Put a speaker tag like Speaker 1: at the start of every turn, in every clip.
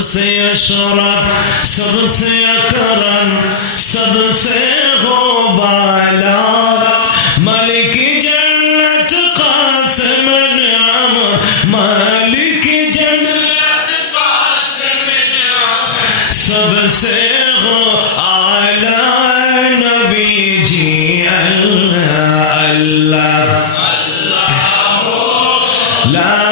Speaker 1: کرم سے ہواس مالک سے ہو سب, سے بالا جنت قاسم نام جنت سب سے نبی جی
Speaker 2: اللہ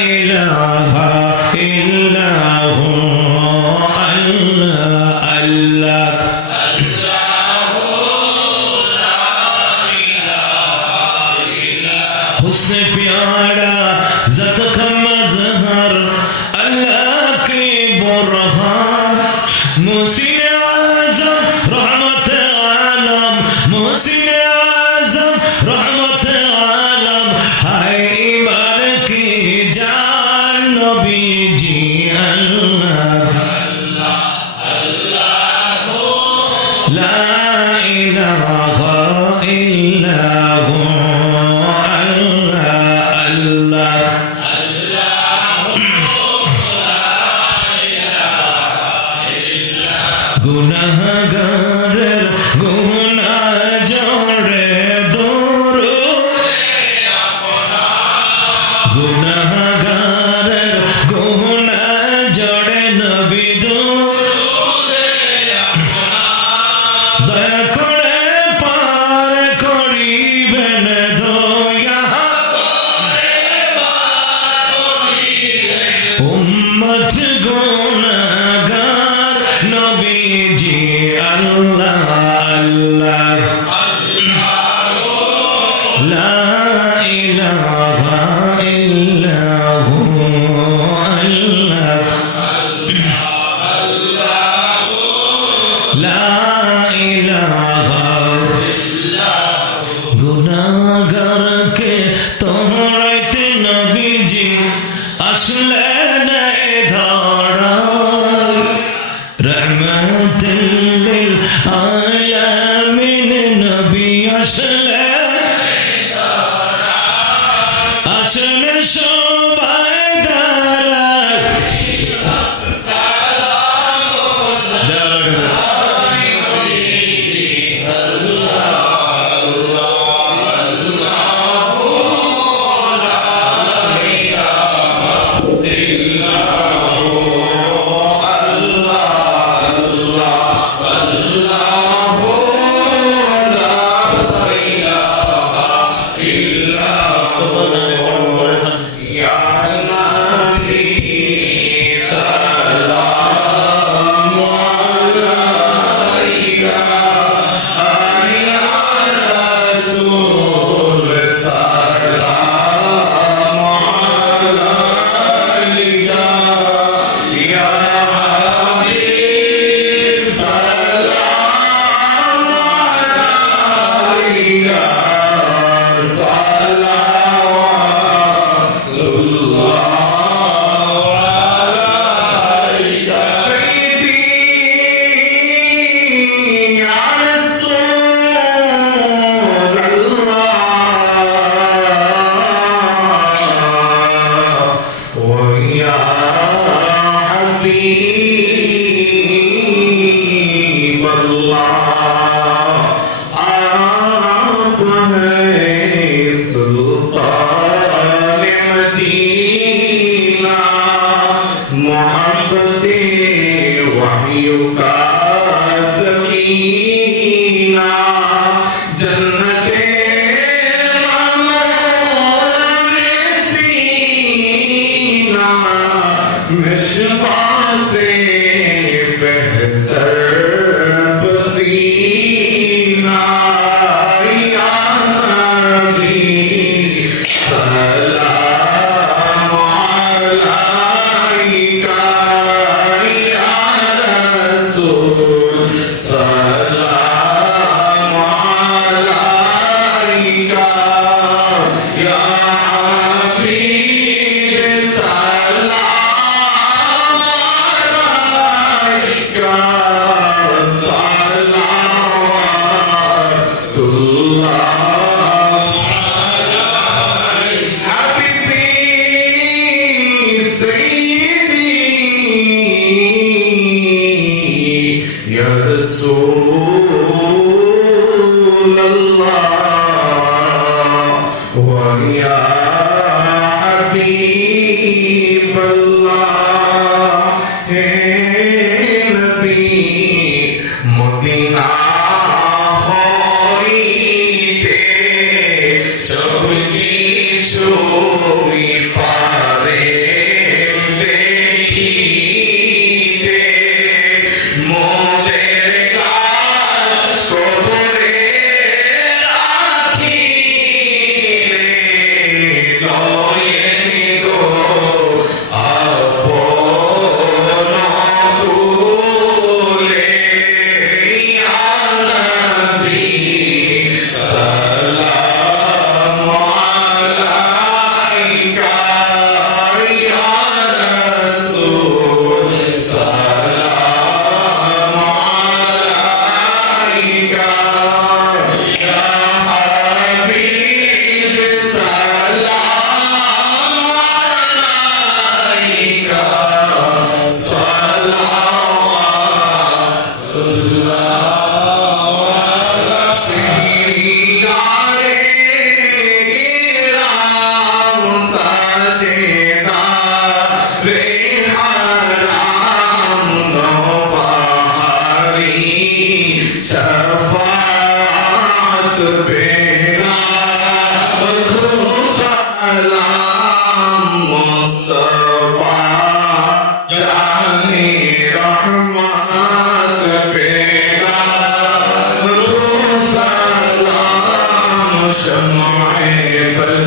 Speaker 1: ಆಗ আসলে